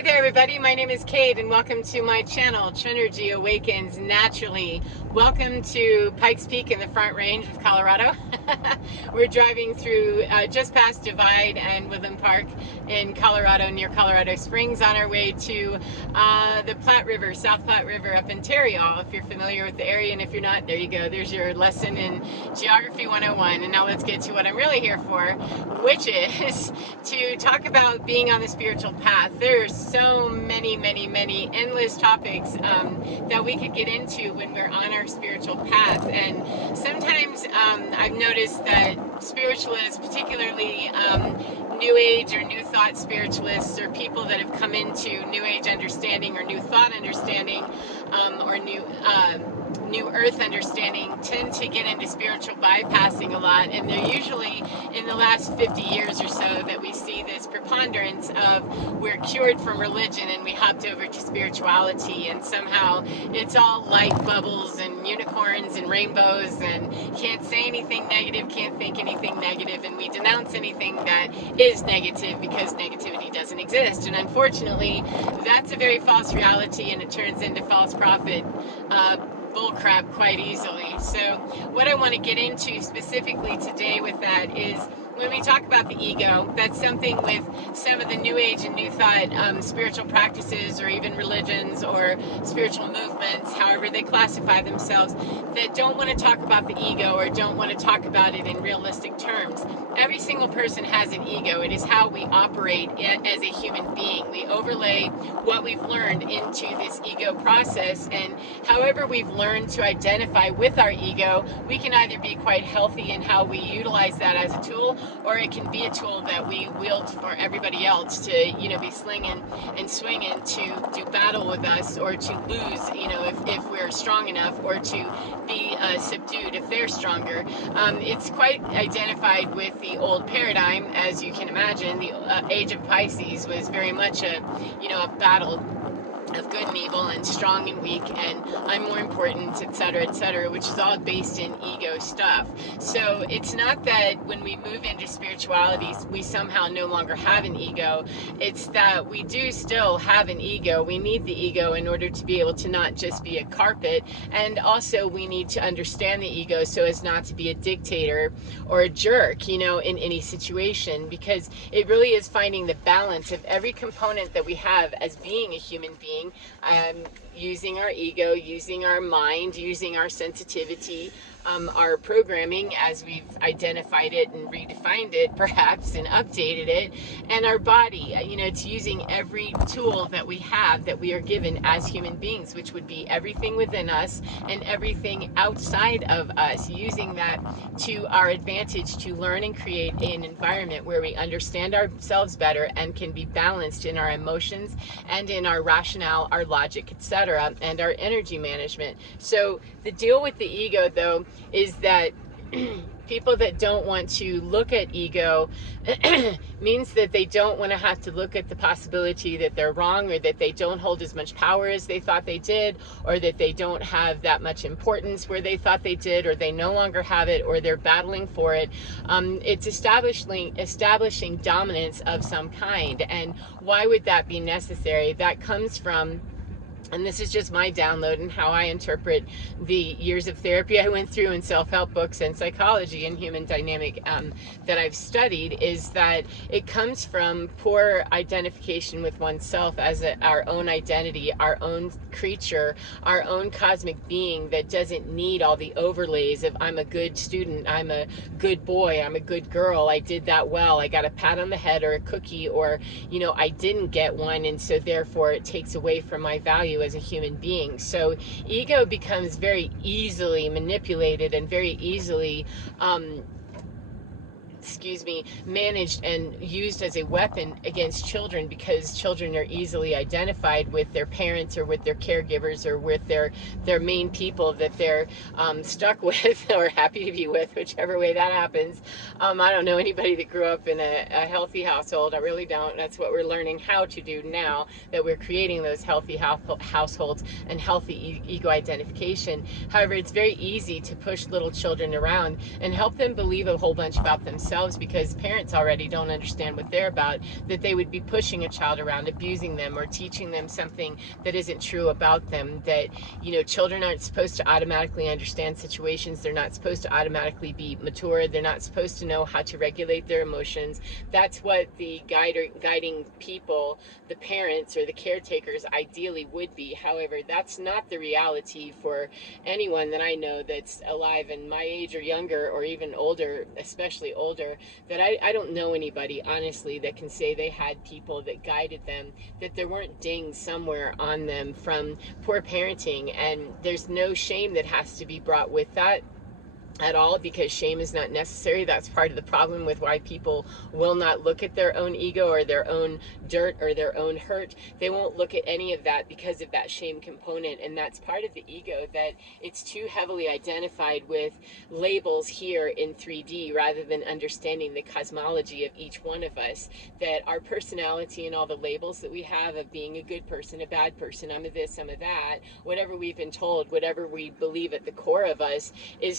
Hi there everybody, my name is Kate and welcome to my channel, Trinergy Awakens Naturally. Welcome to Pikes Peak in the Front Range of Colorado. We're driving through just past Divide and Woodland Park in Colorado, near Colorado Springs, on our way to the Platte River, South Platte River up in Tarryall, if you're familiar with the area, and if you're not, there you go, there's your lesson in Geography 101. And now let's get to what I'm really here for, which is to talk about being on the spiritual path. There's so many endless topics that we could get into when we're on our spiritual path. And sometimes I've noticed that spiritualists, particularly New Age or New Thought spiritualists, or people that have come into New Age understanding or New Thought understanding, or New Earth understanding, tend to get into spiritual bypassing a lot. And they're usually in the last 50 years or so that we see this preponderance of we're cured from religion and we hopped over to spirituality, and somehow it's all light bubbles and unicorns and rainbows, and can't say anything negative, can't think anything negative, and we denounce anything that is negative because negativity doesn't exist. And unfortunately, that's a very false reality, and it turns into false prophet bullcrap quite easily. So what I want to get into specifically today with that is, when we talk about the ego, that's something with some of the New Age and New Thought spiritual practices, or even religions or spiritual movements, however they classify themselves, that don't want to talk about the ego or don't want to talk about it in realistic terms. Every single person has an ego. It is how we operate as a human being. We overlay what we've learned into this ego process, and however we've learned to identify with our ego, we can either be quite healthy in how we utilize that as a tool, or it can be a tool that we wield for everybody else to, be slinging and swinging to do battle with us, or to lose, if we're strong enough, or to be subdued if they're stronger. It's quite identified with the old paradigm, as you can imagine. The age of Pisces was very much a battle of good and evil, and strong and weak, and I'm more important, etc., which is all based in ego stuff. So it's not that when we move into spirituality, we somehow no longer have an ego. It's that we do still have an ego. We need the ego in order to be able to not just be a carpet, and also we need to understand the ego so as not to be a dictator or a jerk, in any situation, because it really is finding the balance of every component that we have as being a human being. Using our ego, using our mind, using our sensitivity, our programming as we've identified it and redefined it perhaps and updated it, and our body. It's using every tool that we have, that we are given as human beings, which would be everything within us and everything outside of us, using that to our advantage to learn and create an environment where we understand ourselves better and can be balanced in our emotions and in our rationale, our logic, etc., and our energy management. So the deal with the ego, though, is that people that don't want to look at ego means that they don't want to have to look at the possibility that they're wrong, or that they don't hold as much power as they thought they did, or that they don't have that much importance where they thought they did, or they no longer have it, or they're battling for it. It's establishing dominance of some kind. And why would that be necessary? That comes from, and this is just my download and how I interpret the years of therapy I went through, in self-help books and psychology and human dynamic that I've studied, is that it comes from poor identification with oneself as our own identity, our own creature, our own cosmic being that doesn't need all the overlays of I'm a good student, I'm a good boy, I'm a good girl, I did that well, I got a pat on the head or a cookie, or I didn't get one, and so therefore it takes away from my value as a human being. So ego becomes very easily manipulated and very easily managed and used as a weapon against children, because children are easily identified with their parents, or with their caregivers, or with their main people that they're stuck with or happy to be with, whichever way that happens. I don't know anybody that grew up in a healthy household. I really don't. That's what we're learning how to do now, that we're creating those healthy households and healthy ego identification. However, it's very easy to push little children around and help them believe a whole bunch about themselves themselves, because parents already don't understand what they're about, that they would be pushing a child around, abusing them, or teaching them something that isn't true about them. That, you know, children aren't supposed to automatically understand situations. They're not supposed to automatically be mature. They're not supposed to know how to regulate their emotions. That's what the guiding people, the parents or the caretakers, ideally would be. However, that's not the reality for anyone that I know that's alive and my age or younger, or even older, especially older. That I don't know anybody, honestly, that can say they had people that guided them, that there weren't dings somewhere on them from poor parenting. And there's no shame that has to be brought with that at all, because shame is not necessary. That's part of the problem with why people will not look at their own ego or their own dirt or their own hurt. They won't look at any of that because of that shame component. And that's part of the ego, that it's too heavily identified with labels here in 3D rather than understanding the cosmology of each one of us. That our personality and all the labels that we have of being a good person, a bad person, I'm a this, I'm a that, whatever we've been told, whatever we believe at the core of us, is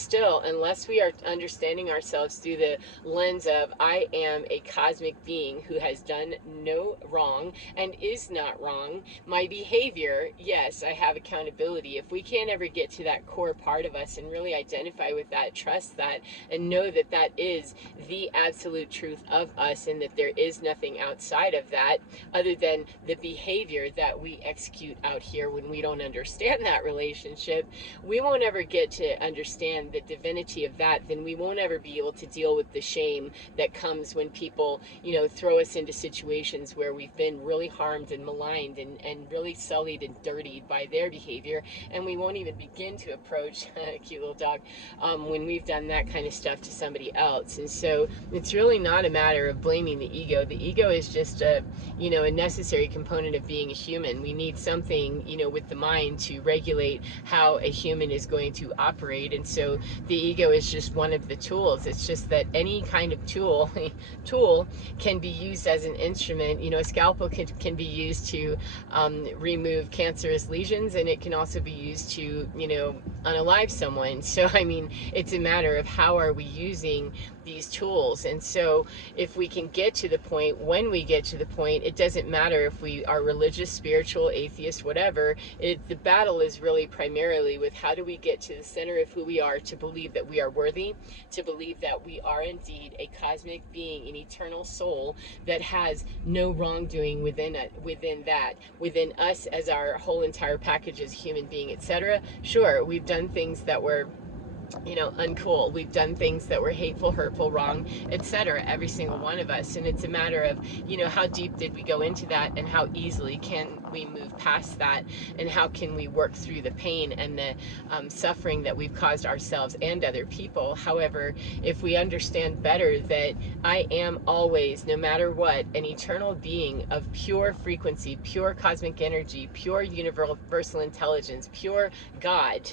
still, unless we are understanding ourselves through the lens of I am a cosmic being who has done no wrong and is not wrong, my behavior, yes, I have accountability. If we can't ever get to that core part of us and really identify with that, trust that, and know that that is the absolute truth of us, and that there is nothing outside of that other than the behavior that we execute out here when we don't understand that relationship, we won't ever get to understand the divinity of that. Then we won't ever be able to deal with the shame that comes when people, you know, throw us into situations where we've been really harmed and maligned and really sullied and dirtied by their behavior. And we won't even begin to approach cute little dog when we've done that kind of stuff to somebody else. And so it's really not a matter of blaming the ego. The ego is just a, you know, a necessary component of being a human. We need something, you know, with the mind to regulate how a human is going to operate. And so the ego is just one of the tools. It's just that any kind of tool can be used as an instrument. You know, a scalpel can be used to remove cancerous lesions, and it can also be used to, you know, unalive someone. So I mean, it's a matter of how are we using these tools. And so if we can get to the point, when we get to the point, it doesn't matter if we are religious, spiritual, atheist, whatever, the battle is really primarily with how do we get to the center of who we are, to believe that we are worthy, to believe that we are indeed a cosmic being, an eternal soul that has no wrongdoing within it, within us as our whole entire package as a human being, etc. Sure, we've done things that were, you know, uncool. We've done things that were hateful, hurtful, wrong, etc. Every single one of us. And it's a matter of, you know, how deep did we go into that, and how easily can we move past that, and how can we work through the pain and the suffering that we've caused ourselves and other people. However, if we understand better that I am always, no matter what, an eternal being of pure frequency, pure cosmic energy, pure universal intelligence, pure God,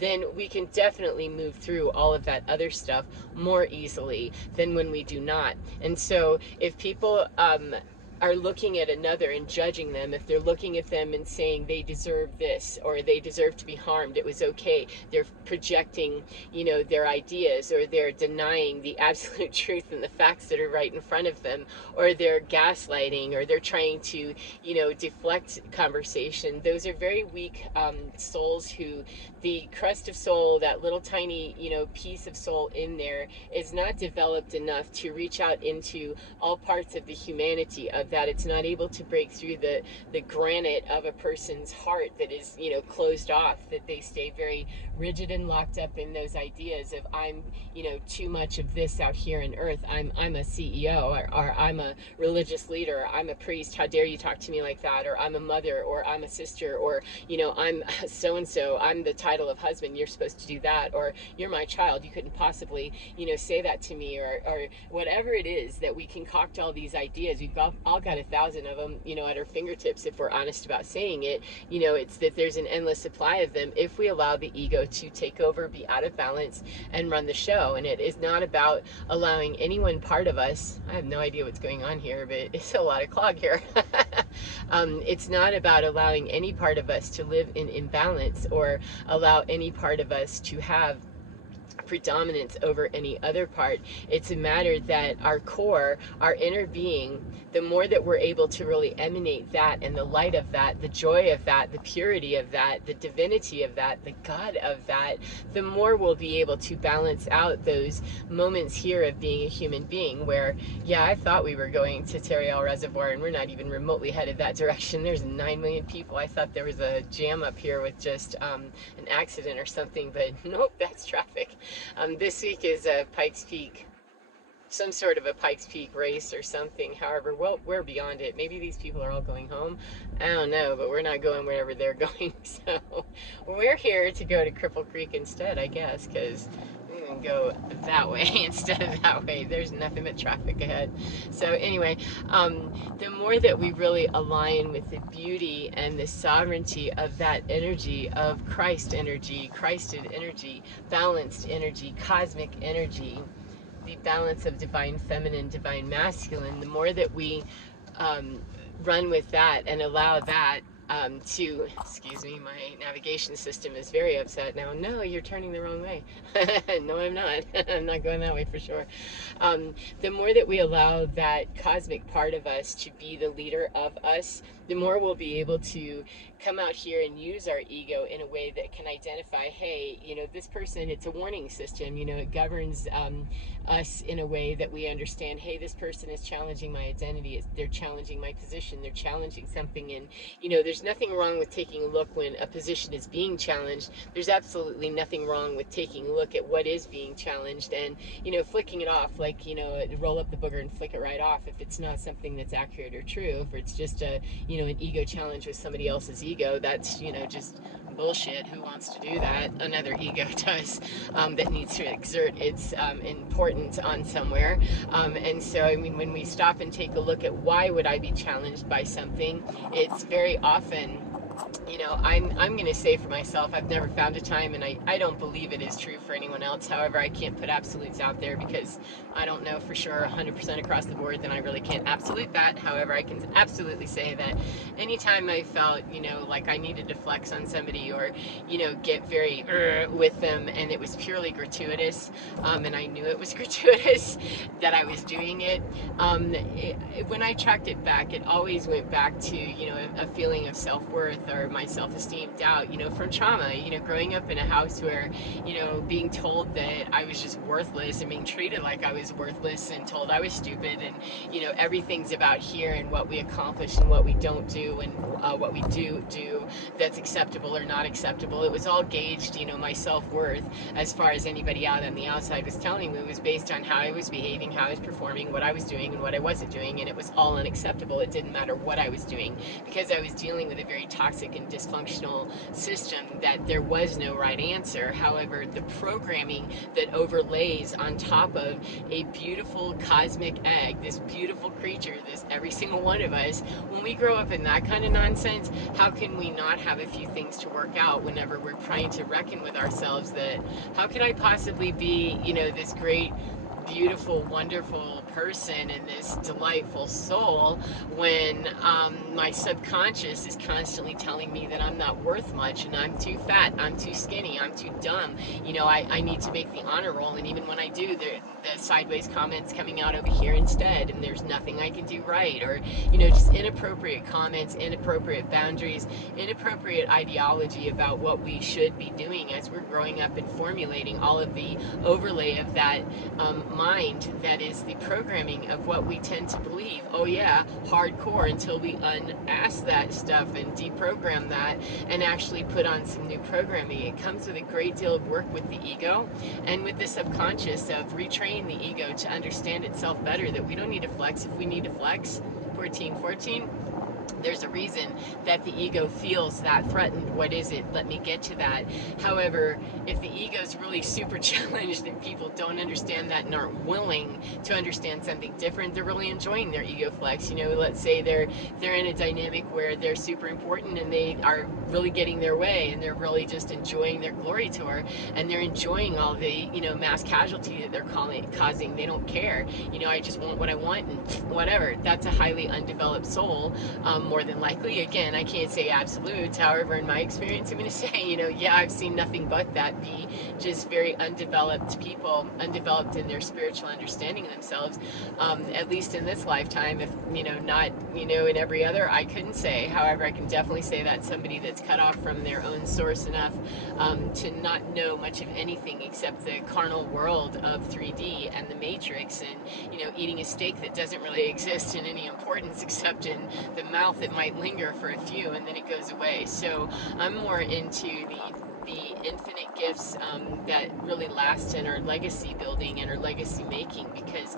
then we can definitely move through all of that other stuff more easily than when we do not. And so if people are looking at another and judging them, if they're looking at them and saying they deserve this, or they deserve to be harmed, it was okay, they're projecting, you know, their ideas, or they're denying the absolute truth and the facts that are right in front of them, or they're gaslighting, or they're trying to, you know, deflect conversation. Those are very weak souls who, the crust of soul, that little tiny, you know, piece of soul in there, is not developed enough to reach out into all parts of the humanity of that. It's not able to break through the granite of a person's heart that is, you know, closed off, that they stay very rigid and locked up in those ideas of I'm, you know, too much of this out here in earth. I'm a CEO, or I'm a religious leader, or I'm a priest, how dare you talk to me like that, or I'm a mother, or I'm a sister, or, you know, I'm so-and-so, I'm the title of husband, you're supposed to do that, or you're my child, you couldn't possibly, you know, say that to me, or whatever it is that we concoct all these ideas. We've all got 1,000 of them, you know, at our fingertips if we're honest about saying it. You know, it's that there's an endless supply of them if we allow the ego to take over, be out of balance, and run the show. And it is not about allowing any one part of us, I have no idea what's going on here, but it's a lot of clog here. It's not about allowing any part of us to live in imbalance, or allow any part of us to have predominance over any other part. It's a matter that our core, our inner being, the more that we're able to really emanate that and the light of that, the joy of that, the purity of that, the divinity of that, the God of that, the more we'll be able to balance out those moments here of being a human being where, yeah, I thought we were going to Terriel Reservoir and we're not even remotely headed that direction. There's 9 million people. I thought there was a jam up here with just an accident or something, but nope, that's traffic. This week is Pikes Peak, some sort of a Pikes Peak race or something. However, well, we're beyond it. Maybe these people are all going home. I don't know, but we're not going wherever they're going. So we're here to go to Cripple Creek instead, I guess, because we can go that way instead of that way. There's nothing but traffic ahead. So anyway, the more that we really align with the beauty and the sovereignty of that energy, of Christ energy, Christed energy, balanced energy, cosmic energy, the balance of divine feminine, divine masculine, the more that we run with that and allow that to, excuse me, my navigation system is very upset now. No, you're turning the wrong way. No, I'm not. I'm not going that way for sure. The more that we allow that cosmic part of us to be the leader of us, the more we'll be able to come out here and use our ego in a way that can identify, hey, you know, this person, it's a warning system, you know, it governs us in a way that we understand, hey, this person is challenging my identity, they're challenging my position, they're challenging something. And you know, there's nothing wrong with taking a look when a position is being challenged. There's absolutely nothing wrong with taking a look at what is being challenged and, you know, flicking it off, like, you know, roll up the booger and flick it right off if it's not something that's accurate or true. If it's just a, you know, an ego challenge with somebody else's ego, that's, you know, just bullshit. Who wants to do that? Another ego does, that needs to exert its importance on somewhere. And so, I mean, when we stop and take a look at why would I be challenged by something, it's very often, you know, I'm going to say for myself, I've never found a time, and I don't believe it is true for anyone else. However, I can't put absolutes out there because I don't know for sure 100% across the board, then I really can't absolute that. However, I can absolutely say that anytime I felt, you know, like I needed to flex on somebody or, you know, get very with them, and it was purely gratuitous, and I knew it was gratuitous that I was doing it, when I tracked it back, it always went back to, you know, a feeling of self-worth or my self-esteem doubt, you know, from trauma, you know, growing up in a house where, you know, being told that I was just worthless and being treated like I was worthless and told I was stupid, and, you know, everything's about here and what we accomplish and what we don't do, and what we do that's acceptable or not acceptable. It was all gauged, you know, my self-worth, as far as anybody out on the outside was telling me, was based on how I was behaving, how I was performing, what I was doing and what I wasn't doing, and it was all unacceptable. It didn't matter what I was doing because I was dealing with a very toxic and dysfunctional system, that there was no right answer. However, the programming that overlays on top of a beautiful cosmic egg, this beautiful creature, this every single one of us, when we grow up in that kind of nonsense, how can we not have a few things to work out whenever we're trying to reckon with ourselves that how can I possibly be, you know, this great, beautiful, wonderful person and this delightful soul when my subconscious is constantly telling me that I'm not worth much and I'm too fat, I'm too skinny, I'm too dumb, you know, I need to make the honor roll, and even when I do, the sideways comments coming out over here instead, and there's nothing I can do right, or, you know, just inappropriate comments, inappropriate boundaries, inappropriate ideology about what we should be doing as we're growing up and formulating all of the overlay of that mind that is the programming of what we tend to believe. Oh yeah, hardcore, until we unask that stuff and deprogram that and actually put on some new programming. It comes with a great deal of work with the ego and with the subconscious of retraining the ego to understand itself better, that we don't need to flex if we need to flex. 1414. There's a reason that the ego feels that threatened. What is it? Let me get to that. However, if the ego is really super challenged and people don't understand that and aren't willing to understand something different, they're really enjoying their ego flex. You know, let's say they're in a dynamic where they're super important and they are really getting their way and they're really just enjoying their glory tour and they're enjoying all the, you know, mass casualty that they're causing. They don't care. You know, I just want what I want and whatever. That's a highly undeveloped soul. more than likely. Again, I can't say absolutes. However, in my experience, I'm going to say, yeah, I've seen nothing but that be just very undeveloped people, undeveloped in their spiritual understanding of themselves, at least in this lifetime. If, not, in every other, I couldn't say. However, I can definitely say that somebody that's cut off from their own source enough to not know much of anything except the carnal world of 3D and the Matrix, and eating a steak that doesn't really exist in any importance except in the mouth. It might linger for a few and then it goes away. So I'm more into the infinite gifts that really last and are legacy building and are legacy making, because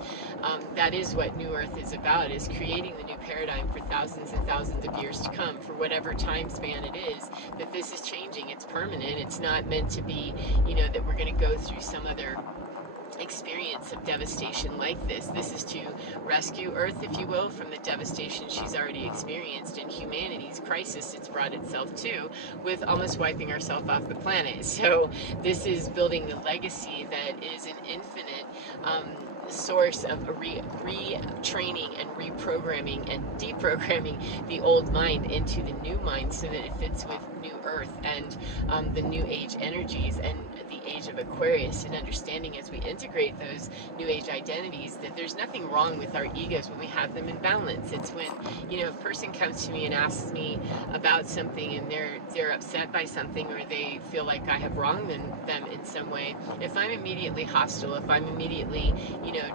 that is what New Earth is about, is creating the new paradigm for thousands and thousands of years to come, for whatever time span it is that this is changing. It's permanent. It's not meant to be, that we're going to go through some other experience of devastation like this. This is to rescue Earth, if you will, from the devastation she's already experienced, and humanity's crisis it's brought itself to, with almost wiping ourselves off the planet. So this is building the legacy that is an infinite source of retraining and reprogramming and deprogramming the old mind into the new mind, so that it fits with New Earth and the New Age energies and the age of Aquarius, and understanding as we integrate those New Age identities that there's nothing wrong with our egos when we have them in balance. It's when, a person comes to me and asks me about something and they're upset by something, or they feel like I have wronged them in some way. If I'm immediately hostile, if I'm immediately,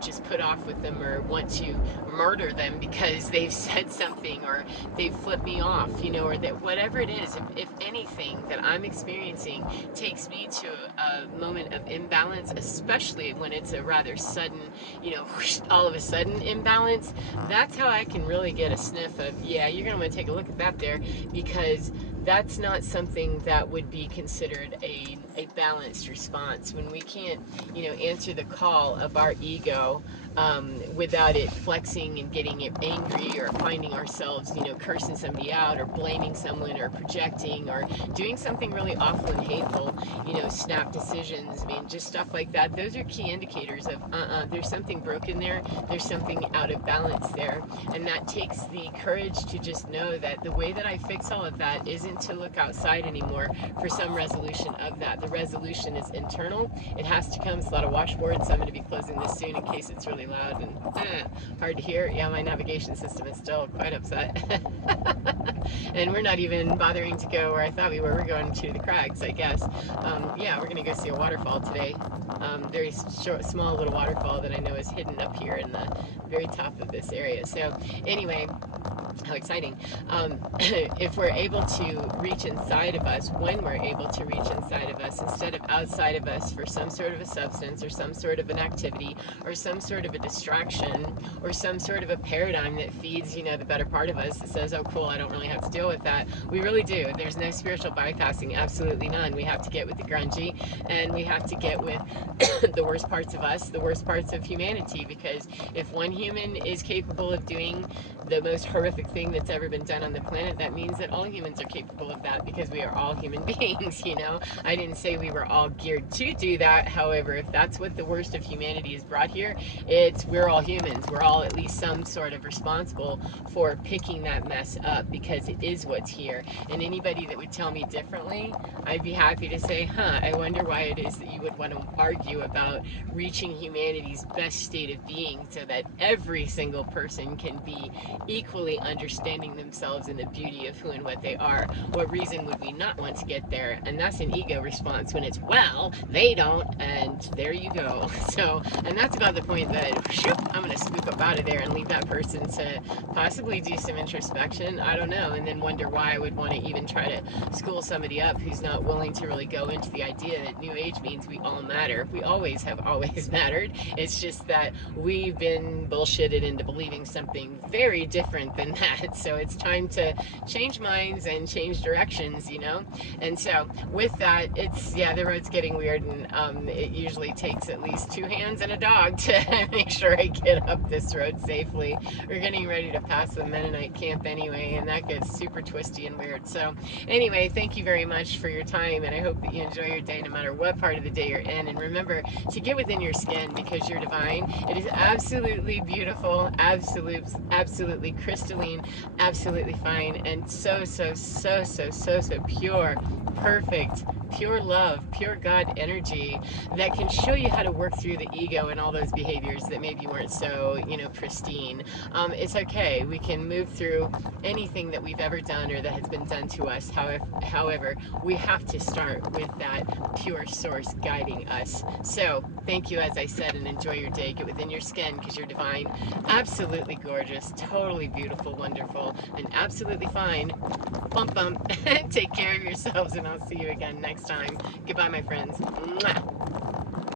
just put off with them, or want to murder them because they've said something, or they've flipped me off, or that whatever it is, if anything that I'm experiencing takes me to a moment of imbalance, especially when it's a rather sudden, all of a sudden imbalance, that's how I can really get a sniff of, yeah, you're going to want to take a look at that there, because that's not something that would be considered a balanced response. When we can't, answer the call of our ego without it flexing and getting it angry, or finding ourselves, cursing somebody out, or blaming someone, or projecting, or doing something really awful and hateful, snap decisions, just stuff like that. Those are key indicators of, there's something broken there, there's something out of balance there. And that takes the courage to just know that the way that I fix all of that isn't to look outside anymore for some resolution of that. The resolution is internal. It has to come. It's a lot of washboards, so I'm going to be closing this soon in case it's really loud and hard to hear. Yeah, my navigation system is still quite upset. And we're not even bothering to go where I thought we were. We're going to the crags, I guess. Yeah, we're going to go see a waterfall today. Very small little waterfall that I know is hidden up here in the very top of this area. So anyway, how exciting. If we're able to reach inside of us, when we're able to reach inside of us instead of outside of us for some sort of a substance, or some sort of an activity, or some sort of a distraction, or some sort of a paradigm that feeds, the better part of us, that says, oh cool, I don't really have to deal with that. We really do. There's no spiritual bypassing, absolutely none. We have to get with the grungy, and we have to get with the worst parts of us, the worst parts of humanity, because if one human is capable of doing the most horrific thing that's ever been done on the planet, that means that all humans are capable of that, because we are all human beings. I didn't say we were all geared to do that. However, if that's what the worst of humanity is brought here, we're all humans. We're all at least some sort of responsible for picking that mess up, because it is what's here. And anybody that would tell me differently, I'd be happy to say, I wonder why it is that you would want to argue about reaching humanity's best state of being, so that every single person can be equally understanding themselves and the beauty of who and what they are. What reason would we not want to get there? And that's an ego response, when it's, well, they don't, and there you go. So, and that's about the point that, shoop, I'm going to scoop up out of there and leave that person to possibly do some introspection, I don't know, and then wonder why I would want to even try to school somebody up who's not willing to really go into the idea that New Age means we all matter. We always have always mattered. It's just that we've been bullshitted into believing something very different than that. So it's time to change minds and change directions, And so with that, the road's getting weird, and it usually takes at least 2 hands and a dog to make sure I get up this road safely. We're getting ready to pass the Mennonite camp anyway, and that gets super twisty and weird. So anyway, thank you very much for your time, and I hope that you enjoy your day no matter what part of the day you're in. And remember to get within your skin, because you're divine. It is absolutely beautiful, absolutely crystalline pristine, absolutely fine, and so pure, perfect, pure love, pure God energy that can show you how to work through the ego and all those behaviors that maybe weren't so, pristine. It's okay. We can move through anything that we've ever done or that has been done to us. However, we have to start with that pure source guiding us. So thank you, as I said, and enjoy your day. Get within your skin because you're divine, absolutely gorgeous, totally beautiful, wonderful, and absolutely fine. Bump, bump. Take care of yourselves, and I'll see you again next time. Goodbye, my friends. Mwah.